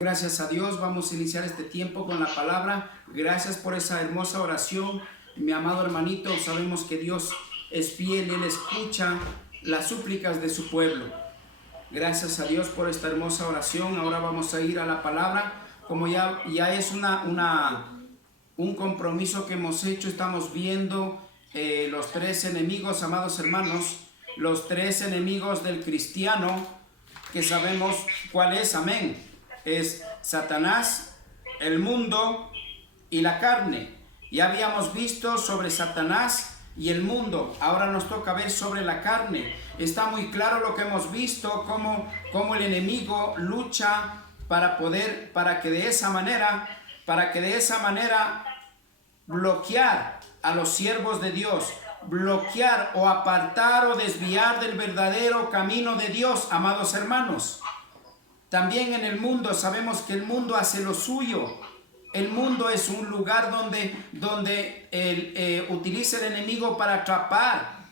Gracias a Dios, vamos a iniciar este tiempo con la palabra. Gracias por esa hermosa oración, mi amado hermanito. Sabemos que Dios es fiel, Él escucha las súplicas de su pueblo. Gracias a Dios por esta hermosa oración. Ahora vamos a ir a la palabra. Como ya es un compromiso que hemos hecho, estamos viendo los tres enemigos, amados hermanos, los tres enemigos del cristiano, que sabemos cuál es, amén. Es Satanás, el mundo y la carne. Ya habíamos visto sobre Satanás y el mundo, ahora nos toca ver sobre la carne. Está muy claro lo que hemos visto, cómo el enemigo lucha para que de esa manera bloquear a los siervos de Dios, bloquear o apartar o desviar del verdadero camino de Dios, amados hermanos. También en el mundo, sabemos que el mundo hace lo suyo. El mundo es un lugar donde utiliza el enemigo para atrapar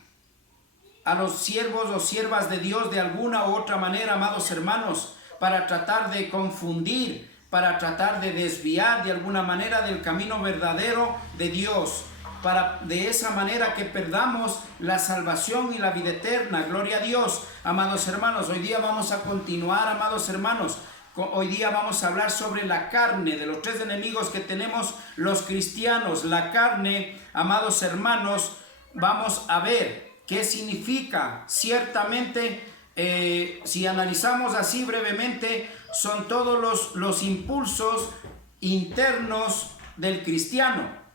a los siervos o siervas de Dios de alguna u otra manera, amados hermanos, para tratar de confundir, para tratar de desviar de alguna manera del camino verdadero de Dios, para de esa manera que perdamos la salvación y la vida eterna. Gloria a Dios, amados hermanos. Hoy día vamos a continuar, amados hermanos. Hoy día vamos a hablar sobre la carne, de los tres enemigos que tenemos los cristianos. La carne, amados hermanos, vamos a ver qué significa. Ciertamente, si analizamos así brevemente, son todos los impulsos internos del cristiano.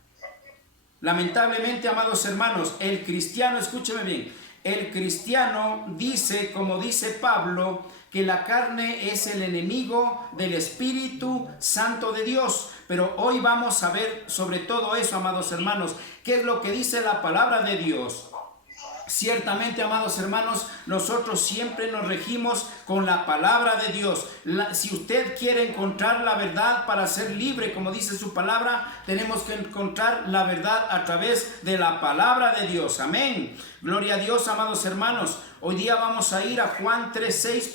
Lamentablemente, amados hermanos, el cristiano, escúcheme bien, el cristiano dice, como dice Pablo, que la carne es el enemigo del Espíritu Santo de Dios. Pero hoy vamos a ver sobre todo eso, amados hermanos, qué es lo que dice la palabra de Dios. Ciertamente, amados hermanos, nosotros siempre nos regimos con la palabra de Dios. Si usted quiere encontrar la verdad para ser libre, como dice su palabra, tenemos que encontrar la verdad a través de la palabra de Dios. Amén. Gloria a Dios, amados hermanos. Hoy día vamos a ir a Juan 3:6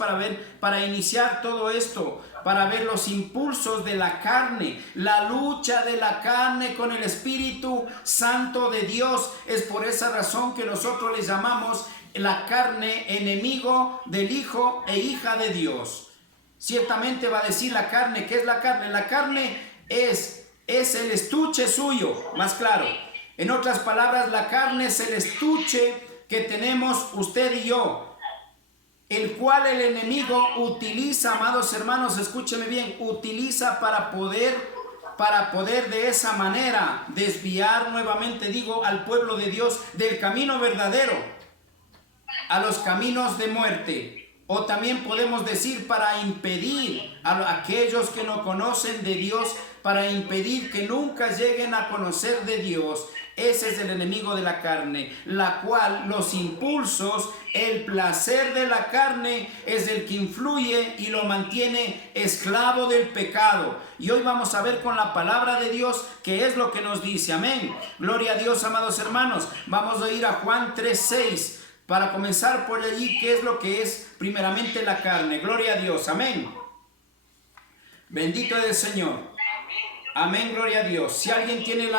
para iniciar todo esto, para ver los impulsos de la carne, la lucha de la carne con el Espíritu Santo de Dios. Es por esa razón que nosotros le llamamos la carne enemigo del Hijo e hija de Dios. Ciertamente va a decir la carne. ¿Qué es la carne? La carne es el estuche suyo, más claro. En otras palabras, la carne es el estuche que tenemos usted y yo, el cual el enemigo utiliza, amados hermanos, escúcheme bien, utiliza para poder de esa manera desviar nuevamente, digo, al pueblo de Dios del camino verdadero a los caminos de muerte. O también podemos decir para impedir a aquellos que no conocen de Dios, para impedir que nunca lleguen a conocer de Dios. Ese es el enemigo de la carne, la cual los impulsos, el placer de la carne es el que influye y lo mantiene esclavo del pecado. Y hoy vamos a ver con la palabra de Dios qué es lo que nos dice. Amén. Gloria a Dios, amados hermanos. Vamos a ir a Juan 3:6 para comenzar por allí, qué es lo que es primeramente la carne. Gloria a Dios. Amén. Bendito es el Señor. Amén, gloria a Dios. Si alguien tiene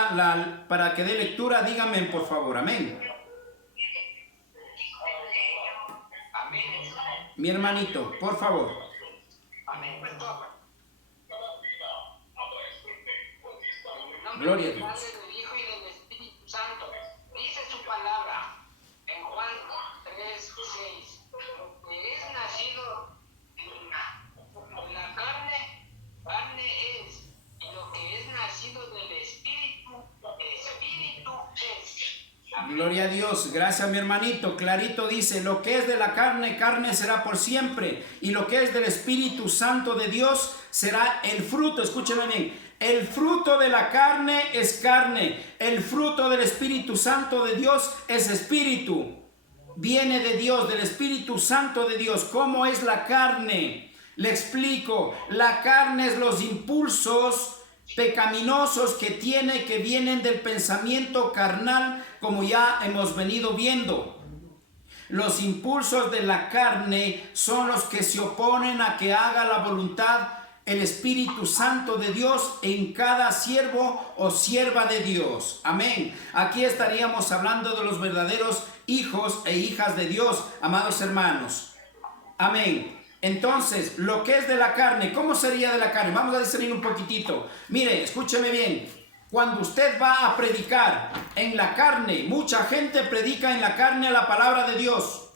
para que dé lectura, díganme por favor. Amén. Mi hermanito, por favor. Amén. Gloria a Dios. Del Hijo y del Espíritu Santo. Dice su palabra en Juan 3:6. Lo que es nacido de la carne, carne es. Y lo que es nacido del Espíritu, Espíritu es. Amén. Gloria a Dios. Gracias, mi hermanito. Clarito dice, lo que es de la carne, carne será por siempre. Y lo que es del Espíritu Santo de Dios será el fruto. Escúcheme bien. El fruto de la carne es carne. El fruto del Espíritu Santo de Dios es espíritu. Viene de Dios, del Espíritu Santo de Dios. ¿Cómo es la carne? Le explico. La carne es los impulsos pecaminosos que vienen del pensamiento carnal, como ya hemos venido viendo. Los impulsos de la carne son los que se oponen a que haga la voluntad el Espíritu Santo de Dios en cada siervo o sierva de Dios. Amén. Aquí estaríamos hablando de los verdaderos hijos e hijas de Dios, amados hermanos. Amén. Entonces, lo que es de la carne, ¿cómo sería de la carne? Vamos a discernir un poquitito. Mire, escúcheme bien. Cuando usted va a predicar en la carne, mucha gente predica en la carne la palabra de Dios,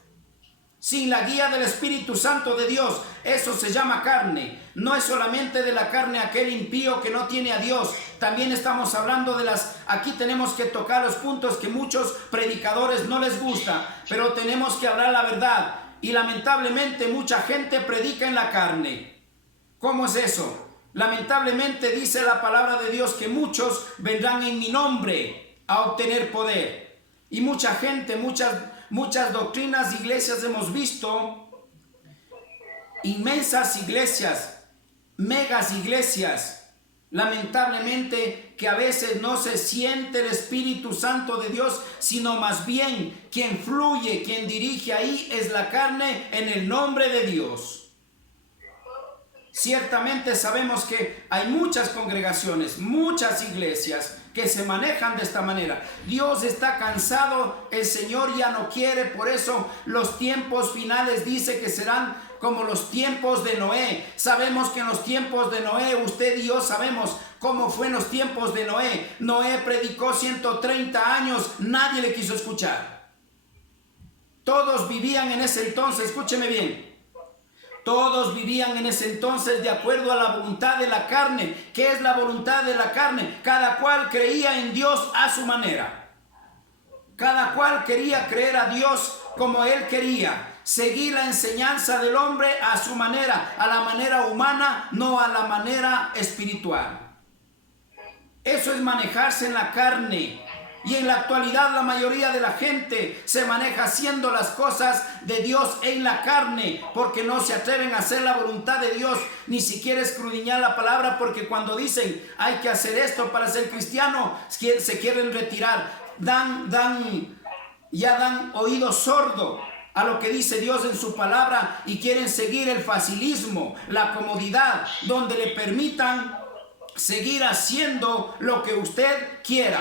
sin la guía del Espíritu Santo de Dios. Eso se llama carne. No es solamente de la carne aquel impío que no tiene a Dios. También estamos hablando de aquí tenemos que tocar los puntos que muchos predicadores no les gusta, pero tenemos que hablar la verdad. Y lamentablemente mucha gente predica en la carne. ¿Cómo es eso? Lamentablemente dice la palabra de Dios que muchos vendrán en mi nombre a obtener poder. Y mucha gente, muchas doctrinas, iglesias hemos visto, inmensas iglesias, megas iglesias, lamentablemente que a veces no se siente el Espíritu Santo de Dios, sino más bien quien fluye, quien dirige ahí es la carne en el nombre de Dios. Ciertamente sabemos que hay muchas congregaciones, muchas iglesias que se manejan de esta manera. Dios está cansado, el Señor ya no quiere, por eso los tiempos finales dice que serán como los tiempos de Noé. Sabemos que en los tiempos de Noé, usted y yo sabemos cómo fue en los tiempos de Noé. Noé predicó 130 años, nadie le quiso escuchar. Todos vivían en ese entonces, escúcheme bien. Todos vivían en ese entonces de acuerdo a la voluntad de la carne. ¿Qué es la voluntad de la carne? Cada cual creía en Dios a su manera. Cada cual quería creer a Dios como él quería. Seguir la enseñanza del hombre a su manera, a la manera humana, no a la manera espiritual. Eso es manejarse en la carne. Y en la actualidad la mayoría de la gente se maneja haciendo las cosas de Dios en la carne, porque no se atreven a hacer la voluntad de Dios, ni siquiera escudriñar la palabra, porque cuando dicen hay que hacer esto para ser cristiano, se quieren retirar, dan oído sordo a lo que dice Dios en su palabra y quieren seguir el facilismo, la comodidad, donde le permitan seguir haciendo lo que usted quiera.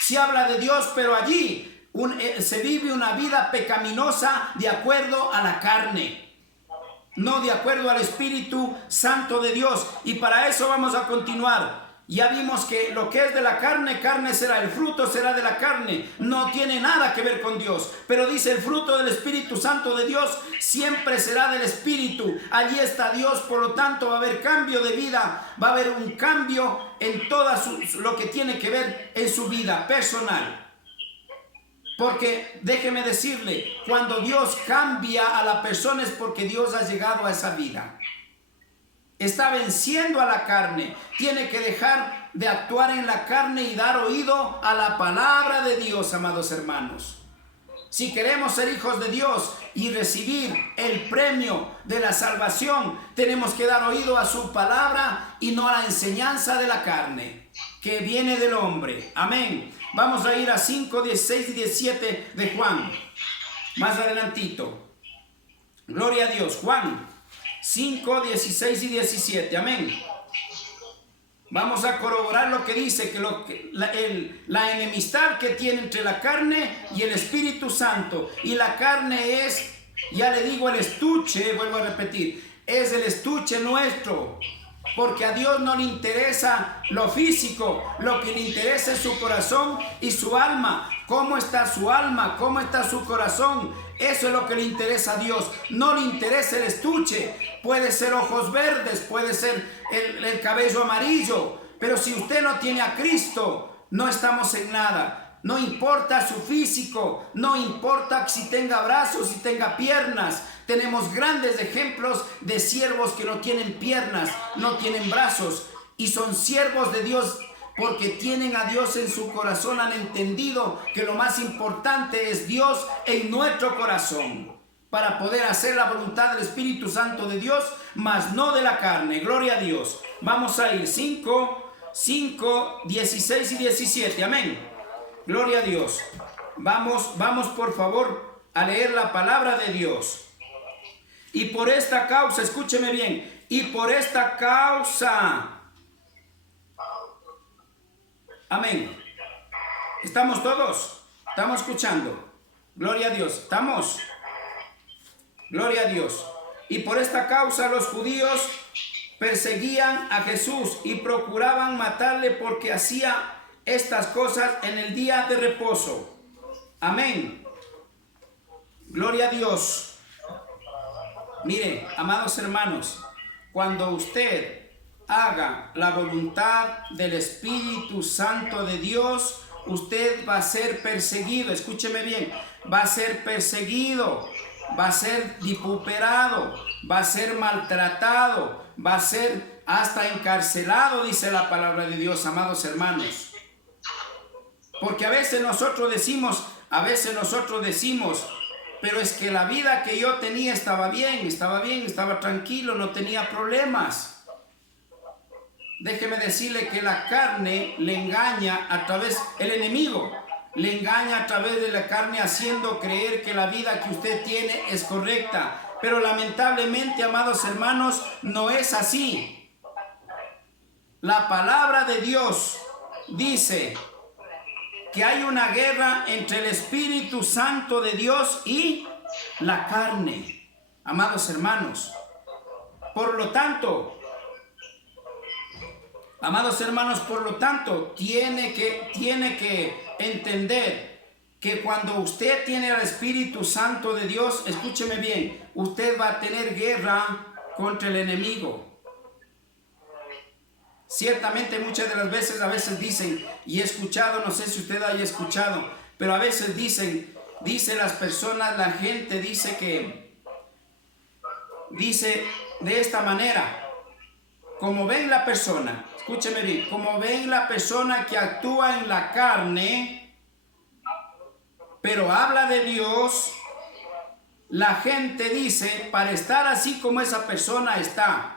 Se habla de Dios, pero allí se vive una vida pecaminosa de acuerdo a la carne, no de acuerdo al Espíritu Santo de Dios. Y para eso vamos a continuar. Ya vimos que lo que es de la carne, carne será, el fruto será de la carne, no tiene nada que ver con Dios. Pero dice el fruto del Espíritu Santo de Dios siempre será del Espíritu. Allí está Dios, por lo tanto va a haber cambio de vida, va a haber un cambio en todo lo que tiene que ver en su vida personal. Porque déjeme decirle, cuando Dios cambia a la persona es porque Dios ha llegado a esa vida. Está venciendo a la carne. Tiene que dejar de actuar en la carne y dar oído a la palabra de Dios, amados hermanos. Si queremos ser hijos de Dios y recibir el premio de la salvación, tenemos que dar oído a su palabra y no a la enseñanza de la carne, que viene del hombre. Amén. Vamos a ir a 5, 16 y 17 de Juan. Más adelantito. Gloria a Dios. Juan 5, 16 y 17. Amén. Vamos a corroborar lo que dice, que la enemistad que tiene entre la carne y el Espíritu Santo. Y la carne es, ya le digo, el estuche, vuelvo a repetir, es el estuche nuestro. Porque a Dios no le interesa lo físico, lo que le interesa es su corazón y su alma. ¿Cómo está su alma? ¿Cómo está su corazón? Eso es lo que le interesa a Dios. No le interesa el estuche. Puede ser ojos verdes, puede ser el cabello amarillo. Pero si usted no tiene a Cristo, no estamos en nada. No importa su físico, no importa si tenga brazos, si tenga piernas. Tenemos grandes ejemplos de siervos que no tienen piernas, no tienen brazos y son siervos de Dios porque tienen a Dios en su corazón, han entendido que lo más importante es Dios en nuestro corazón para poder hacer la voluntad del Espíritu Santo de Dios, mas no de la carne. Gloria a Dios. Vamos a ir 5, 16 y 17. Amén. Gloria a Dios. Vamos por favor a leer la palabra de Dios. Y por esta causa, escúcheme bien, Y por esta causa. Amén. ¿Estamos todos? ¿Estamos escuchando? Gloria a Dios. ¿Estamos? Gloria a Dios. Y por esta causa los judíos perseguían a Jesús y procuraban matarle porque hacía estas cosas en el día de reposo. Amén. Gloria a Dios. Mire, amados hermanos, cuando usted haga la voluntad del Espíritu Santo de Dios, usted va a ser perseguido. Escúcheme bien, va a ser perseguido, va a ser vituperado, va a ser maltratado, va a ser hasta encarcelado, dice la palabra de Dios, amados hermanos. Porque a veces nosotros decimos, pero es que la vida que yo tenía estaba bien, estaba tranquilo, no tenía problemas. Déjeme decirle que la carne le engaña a través, el enemigo le engaña a través de la carne haciendo creer que la vida que usted tiene es correcta. Pero lamentablemente, amados hermanos, no es así. La palabra de Dios dice que hay una guerra entre el Espíritu Santo de Dios y la carne, amados hermanos. Por lo tanto, tiene que entender que cuando usted tiene al Espíritu Santo de Dios, escúcheme bien, usted va a tener guerra contra el enemigo. Ciertamente muchas de las veces, a veces dicen, y he escuchado, no sé si usted haya escuchado, pero a veces dicen las personas, la gente dice de esta manera, como ven la persona, escúcheme bien, como ven la persona que actúa en la carne, pero habla de Dios, la gente dice, para estar así como esa persona está,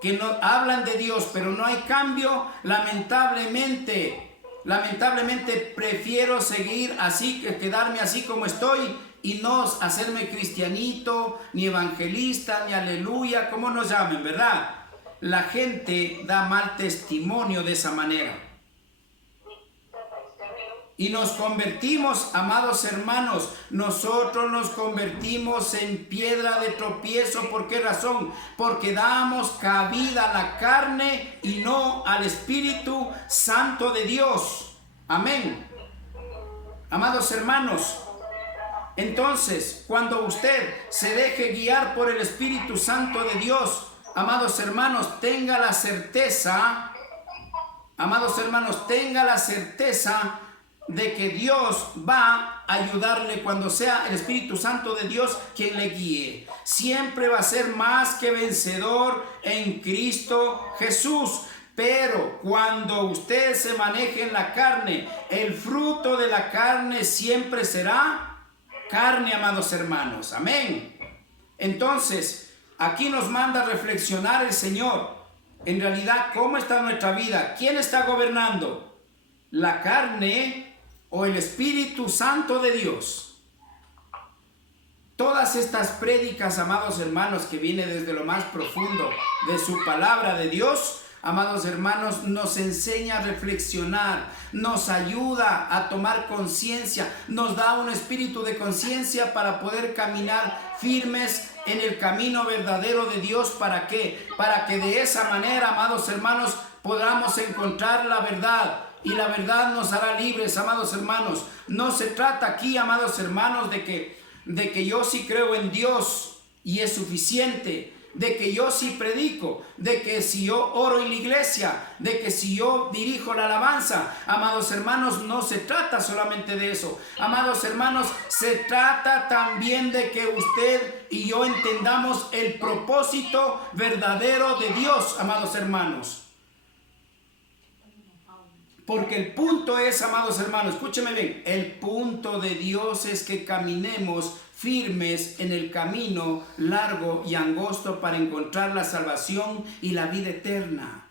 que no hablan de Dios, pero no hay cambio, lamentablemente prefiero seguir así, que quedarme así como estoy y no hacerme cristianito, ni evangelista, ni aleluya, como nos llamen, ¿verdad? La gente da mal testimonio de esa manera. Y nos convertimos, amados hermanos, nosotros nos convertimos en piedra de tropiezo. ¿Por qué razón? Porque damos cabida a la carne y no al Espíritu Santo de Dios. Amén. Amados hermanos, entonces, cuando usted se deje guiar por el Espíritu Santo de Dios, amados hermanos, tenga la certeza de que Dios va a ayudarle cuando sea el Espíritu Santo de Dios quien le guíe. Siempre va a ser más que vencedor en Cristo Jesús. Pero cuando usted se maneje en la carne, el fruto de la carne siempre será carne, amados hermanos. Amén. Entonces, aquí nos manda a reflexionar el Señor. En realidad, ¿cómo está nuestra vida? ¿Quién está gobernando? ¿La carne o el Espíritu Santo de Dios? Todas estas prédicas, amados hermanos, que viene desde lo más profundo de su palabra de Dios, amados hermanos, nos enseña a reflexionar, nos ayuda a tomar conciencia, nos da un espíritu de conciencia para poder caminar firmes en el camino verdadero de Dios. ¿Para qué? Para que de esa manera, amados hermanos, podamos encontrar la verdad. Y la verdad nos hará libres, amados hermanos. No se trata aquí, amados hermanos, de que yo sí creo en Dios y es suficiente, de que yo sí predico, de que si yo oro en la iglesia, de que si yo dirijo la alabanza. Amados hermanos, no se trata solamente de eso. Amados hermanos, se trata también de que usted y yo entendamos el propósito verdadero de Dios, amados hermanos. Porque el punto es, amados hermanos, escúcheme bien, el punto de Dios es que caminemos firmes en el camino largo y angosto para encontrar la salvación y la vida eterna.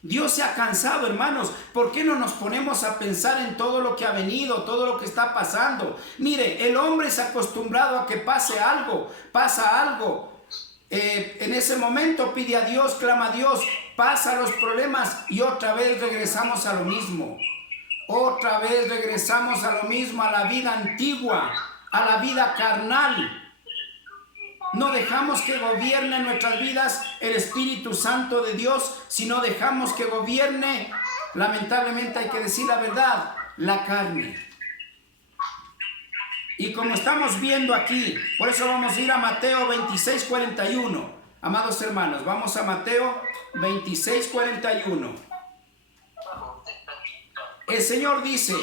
Dios se ha cansado, hermanos. ¿Por qué no nos ponemos a pensar en todo lo que ha venido, todo lo que está pasando? Mire, el hombre se ha acostumbrado a que pasa algo. en ese momento pide a Dios, clama a Dios, pasa los problemas y otra vez regresamos a lo mismo. Otra vez regresamos a lo mismo, a la vida antigua, a la vida carnal. No dejamos que gobierne en nuestras vidas el Espíritu Santo de Dios, sino dejamos que gobierne, lamentablemente hay que decir la verdad, la carne. Y como estamos viendo aquí, por eso vamos a ir a Mateo 26:41. Amados hermanos, vamos a Mateo 26:41. El Señor dice,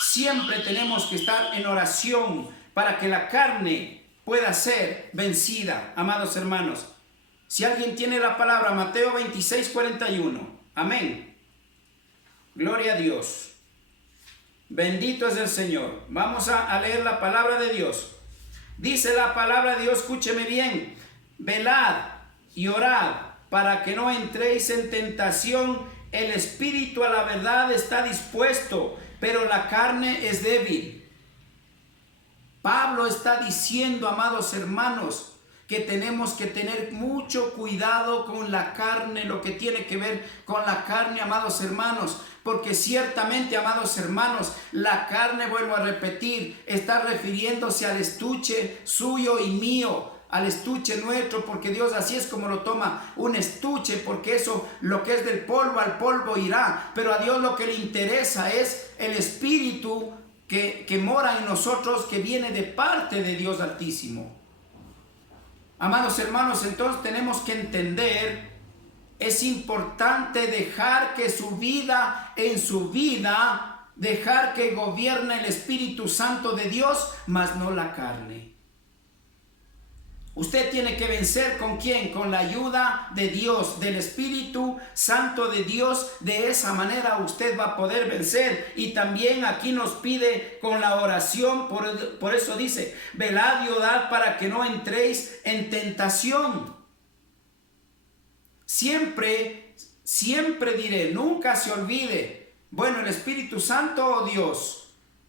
siempre tenemos que estar en oración para que la carne pueda ser vencida, amados hermanos. Si alguien tiene la palabra, Mateo 26:41. Amén. Gloria a Dios. Bendito es el Señor. Vamos a leer la palabra de Dios. Dice la palabra de Dios, escúcheme bien. Velad y orad para que no entréis en tentación. El espíritu a la verdad está dispuesto, pero la carne es débil. Pablo está diciendo, amados hermanos, que tenemos que tener mucho cuidado con la carne, lo que tiene que ver con la carne, amados hermanos, porque ciertamente, amados hermanos, la carne, vuelvo a repetir, está refiriéndose al estuche suyo y mío, al estuche nuestro, porque Dios así es como lo toma, un estuche, porque eso, lo que es del polvo, al polvo irá, pero a Dios lo que le interesa es el espíritu que mora en nosotros, que viene de parte de Dios Altísimo. Amados hermanos, entonces tenemos que entender, es importante dejar que en su vida, dejar que gobierne el Espíritu Santo de Dios, mas no la carne. Usted tiene que vencer ¿con quién? Con la ayuda de Dios, del Espíritu Santo de Dios. De esa manera usted va a poder vencer. Y también aquí nos pide con la oración, por eso dice, velad y orad para que no entréis en tentación. Siempre diré, nunca se olvide, bueno, el Espíritu Santo o Dios.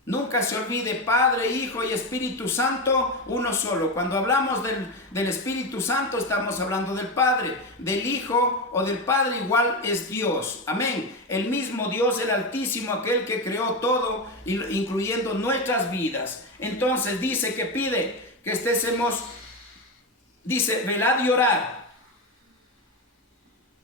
Nunca se olvide, Padre, Hijo y Espíritu Santo, uno solo. Cuando hablamos del Espíritu Santo, estamos hablando del Padre, del Hijo o del Padre, igual es Dios. Amén. El mismo Dios, el Altísimo, aquel que creó todo, incluyendo nuestras vidas. Entonces dice que pide que estemos, dice, velad y orad.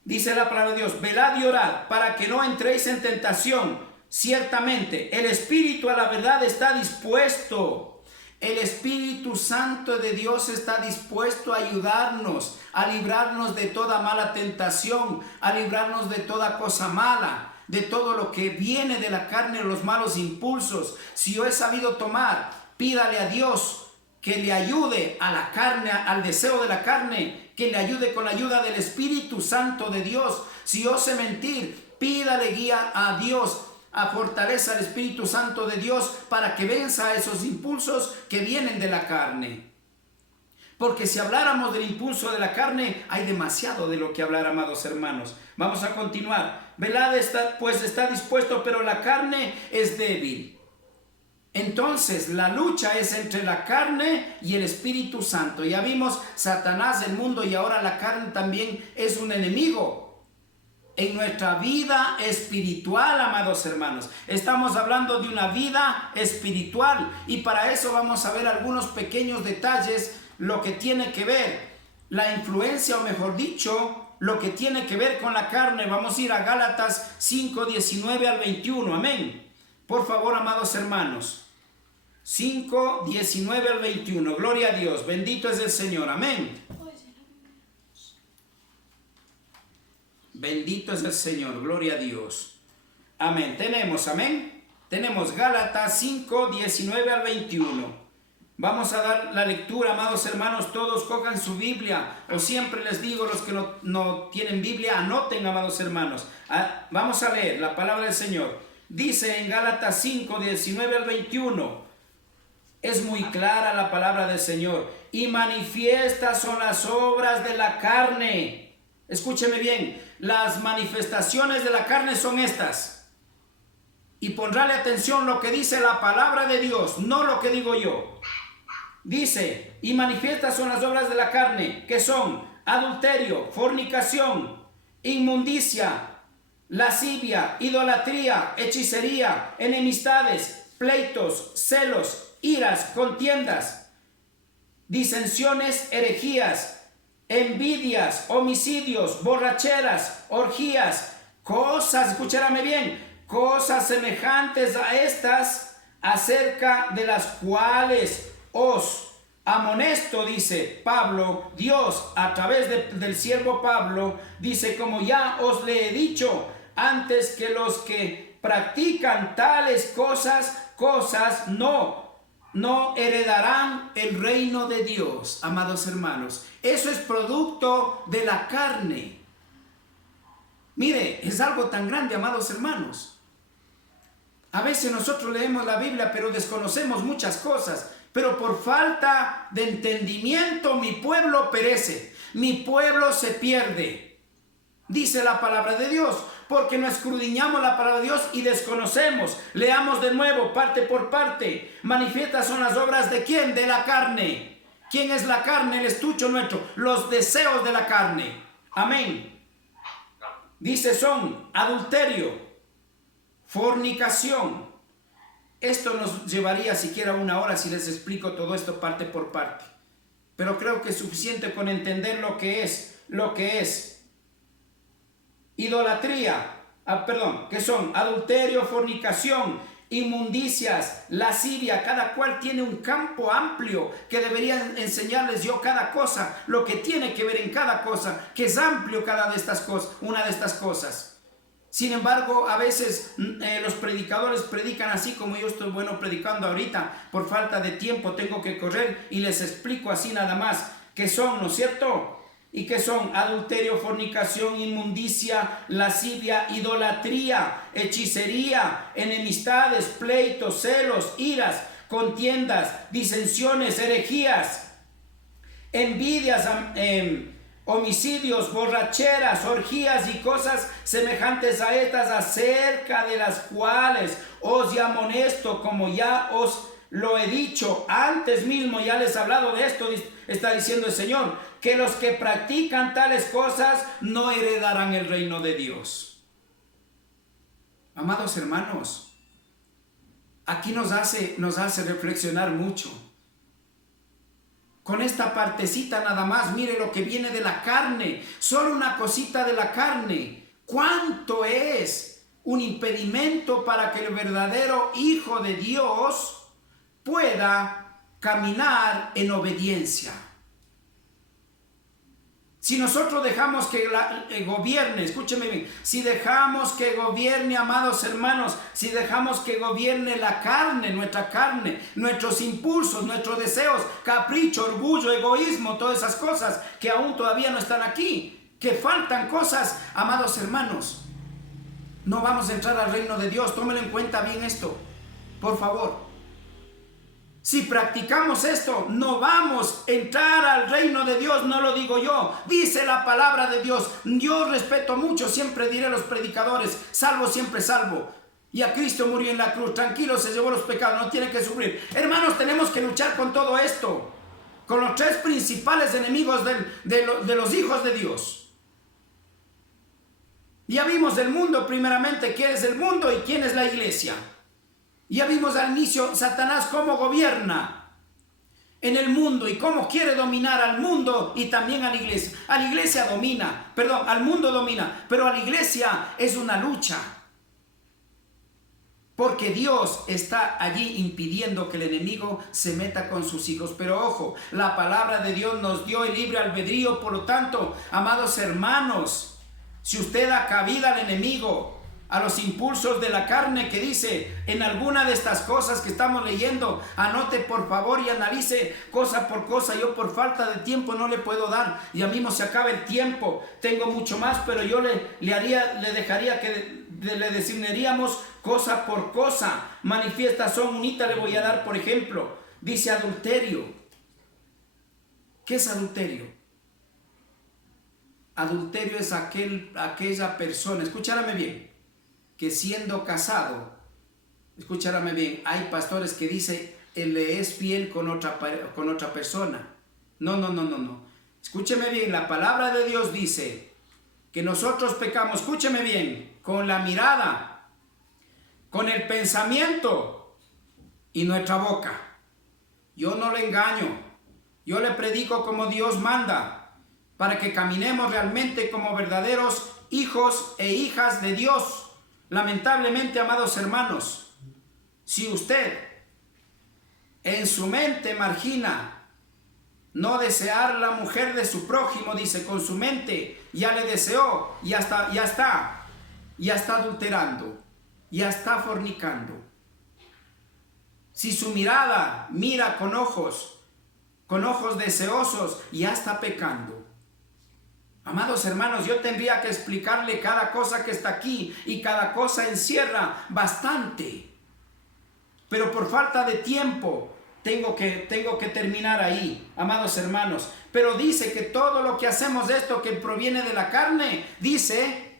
Dice la palabra de Dios, velad y orad para que no entréis en tentación. Ciertamente, el Espíritu a la verdad está dispuesto. El Espíritu Santo de Dios está dispuesto a ayudarnos, a librarnos de toda mala tentación, a librarnos de toda cosa mala, de todo lo que viene de la carne, los malos impulsos. Si yo he sabido tomar, pídale a Dios que le ayude a la carne, al deseo de la carne, que le ayude con la ayuda del Espíritu Santo de Dios. Si yo sé mentir, pídale guía a Dios, a fortaleza al Espíritu Santo de Dios para que venza esos impulsos que vienen de la carne. Porque si habláramos del impulso de la carne, hay demasiado de lo que hablar, amados hermanos. Vamos a continuar. Velad pues está dispuesto, pero la carne es débil. Entonces la lucha es entre la carne y el Espíritu Santo. Ya vimos Satanás, el mundo, y ahora la carne también es un enemigo en nuestra vida espiritual, amados hermanos. Estamos hablando de una vida espiritual y para eso vamos a ver algunos pequeños detalles, lo que tiene que ver la influencia, o mejor dicho, lo que tiene que ver con la carne. Vamos a ir a Gálatas 5, 19 al 21. Amén. Por favor, amados hermanos. 5, 19 al 21. Gloria a Dios. Bendito es el Señor. Amén. Bendito es el Señor, gloria a Dios. Amén. Tenemos Gálatas 5, 19 al 21. Vamos a dar la lectura, amados hermanos, todos cojan su Biblia, o siempre les digo, los que no tienen Biblia, anoten, amados hermanos. Vamos a leer la palabra del Señor. Dice en Gálatas 5, 19 al 21, es muy clara la palabra del Señor. Y manifiestas son las obras de la carne. Escúcheme bien, las manifestaciones de la carne son estas. Y pondrle atención lo que dice la palabra de Dios, no lo que digo yo. Dice, y manifiestas son las obras de la carne, que son adulterio, fornicación, inmundicia, lascivia, idolatría, hechicería, enemistades, pleitos, celos, iras, contiendas, disensiones, herejías, envidias, homicidios, borracheras, orgías, cosas, escúchame bien, cosas semejantes a estas, acerca de las cuales os amonesto, dice Pablo, Dios a través del siervo Pablo, dice, como ya os le he dicho antes, que los que practican tales cosas no heredarán el reino de Dios, amados hermanos. Eso es producto de la carne. Mire, es algo tan grande, amados hermanos. A veces nosotros leemos la Biblia, pero desconocemos muchas cosas. Pero por falta de entendimiento mi pueblo perece, mi pueblo se pierde. Dice la palabra de Dios, porque no escudriñamos la palabra de Dios y desconocemos. Leamos de nuevo, parte por parte. Manifiestas son las obras de ¿quién? De la carne. ¿Quién es la carne? El estucho nuestro, los deseos de la carne. Amén. Dice son adulterio, fornicación. Esto nos llevaría siquiera una hora si les explico todo esto parte por parte. Pero creo que es suficiente con entender lo que es idolatría, que son adulterio, fornicación, inmundicias, lascivia. Cada cual tiene un campo amplio que debería enseñarles yo cada cosa, lo que tiene que ver en cada cosa, que es amplio cada de estas cosas, una de estas cosas. Sin embargo, a veces los predicadores predican así como yo estoy predicando ahorita. Por falta de tiempo tengo que correr y les explico así nada más. ¿Qué son, no es cierto? ¿Y qué son? Adulterio, fornicación, inmundicia, lascivia, idolatría, hechicería, enemistades, pleitos, celos, iras, contiendas, disensiones, herejías, envidias, homicidios, borracheras, orgías y cosas semejantes a estas, acerca de las cuales os amonesto, como ya os lo he dicho antes mismo, ya les he hablado de esto, está diciendo el Señor, que los que practican tales cosas no heredarán el reino de Dios. Amados hermanos, aquí nos hace reflexionar mucho. Con esta partecita nada más, mire lo que viene de la carne, solo una cosita de la carne. ¿Cuánto es un impedimento para que el verdadero Hijo de Dios pueda caminar en obediencia? Si nosotros dejamos que gobierne, escúcheme bien, si dejamos que gobierne, amados hermanos, si dejamos que gobierne la carne, nuestros impulsos, nuestros deseos, capricho, orgullo, egoísmo, todas esas cosas que aún todavía no están aquí, que faltan cosas, amados hermanos, no vamos a entrar al reino de Dios. Tómenlo en cuenta bien esto, por favor. Si practicamos esto, no vamos a entrar al reino de Dios, no lo digo yo, dice la palabra de Dios. Yo respeto mucho, siempre diré a los predicadores, salvo siempre salvo. Y a Cristo murió en la cruz, tranquilo, se llevó los pecados, no tiene que sufrir. Hermanos, tenemos que luchar con todo esto, con los tres principales enemigos de los hijos de Dios. Ya vimos el mundo primeramente, ¿qué es el mundo y quién es la iglesia? Ya vimos al inicio Satanás cómo gobierna en el mundo y cómo quiere dominar al mundo y también a la iglesia. Al mundo domina, pero a la iglesia es una lucha. Porque Dios está allí impidiendo que el enemigo se meta con sus hijos. Pero ojo, la palabra de Dios nos dio el libre albedrío. Por lo tanto, amados hermanos, si usted da cabida al enemigo, a los impulsos de la carne que dice en alguna de estas cosas que estamos leyendo, anote por favor y analice cosa por cosa. Yo por falta de tiempo no le puedo dar, y a mí no se acaba el tiempo, tengo mucho más, pero yo le dejaría que le designaríamos cosa por cosa. Manifestación unita le voy a dar, por ejemplo, dice adulterio. ¿Qué es adulterio? Adulterio es aquella persona, escúchame bien, que siendo casado, escúchame bien, hay pastores que dicen él le es fiel con otra persona. No. Escúcheme bien, la palabra de Dios dice que nosotros pecamos, escúcheme bien, con la mirada, con el pensamiento y nuestra boca. Yo no le engaño, yo le predico como Dios manda, para que caminemos realmente como verdaderos hijos e hijas de Dios. Lamentablemente, amados hermanos, si usted en su mente margina no desear la mujer de su prójimo, dice, con su mente ya le deseó, ya está adulterando, ya está fornicando. Si su mirada mira con ojos deseosos, ya está pecando. Amados hermanos, yo tendría que explicarle cada cosa que está aquí y cada cosa encierra bastante. Pero por falta de tiempo tengo que terminar ahí, amados hermanos. Pero dice que todo lo que hacemos de esto que proviene de la carne, dice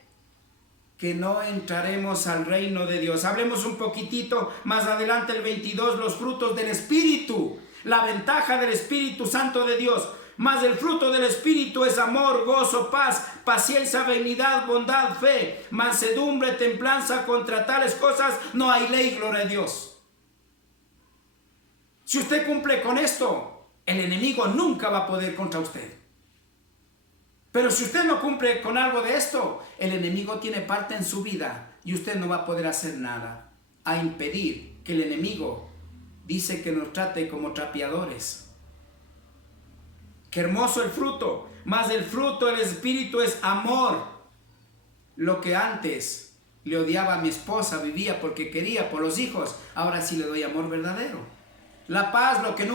que no entraremos al reino de Dios. Hablemos un poquitito más adelante, el 22, los frutos del Espíritu. La ventaja del Espíritu Santo de Dios. Mas el fruto del Espíritu es amor, gozo, paz, paciencia, benignidad, bondad, fe, mansedumbre, templanza. Contra tales cosas no hay ley, gloria a Dios. Si usted cumple con esto, el enemigo nunca va a poder contra usted. Pero si usted no cumple con algo de esto, el enemigo tiene parte en su vida y usted no va a poder hacer nada a impedir que el enemigo dice que nos trate como trapeadores. Qué hermoso el fruto, mas el fruto del Espíritu es amor. Lo que antes le odiaba a mi esposa, vivía porque quería por los hijos, ahora sí le doy amor verdadero. La paz, lo que nunca